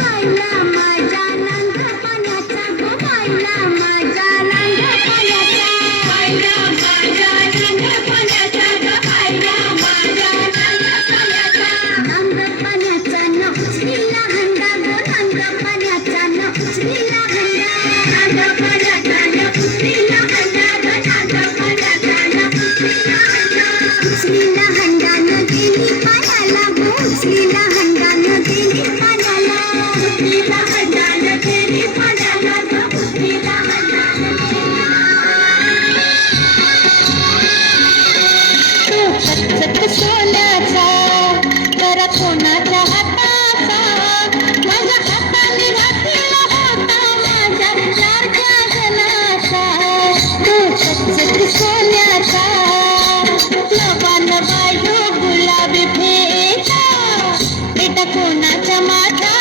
बायला माझ्या लहानपणाचा गो बायला माझ्या लहानपणाचा बायला माझ्या लहानपणाचा गो बायला माझ्या लहानपणाचा लहानपणाचा नवसरीला हंडा गो लहानपणाचा नवसरीला हंडा लहानपणाचा नवसरीला हंडा गो लहानपणाचा नवसरीला हंडा उचलीला हंडा न गेली पाण्याला गो उचलीला हंडा न गेली पाण्याला उचलीला हंडा न गेली पाण्याला गो उचलीला हंडा न गेली तो सतसत सोन्याचा जरा कोणाच्या हाताचा माझ्या हाताने घातलेला होता माझ्या लाडक्या जनाचा तो सतसत सोन्याचा नवा नवा यो गुलाबी फेटा बेटा कोणाचा माझा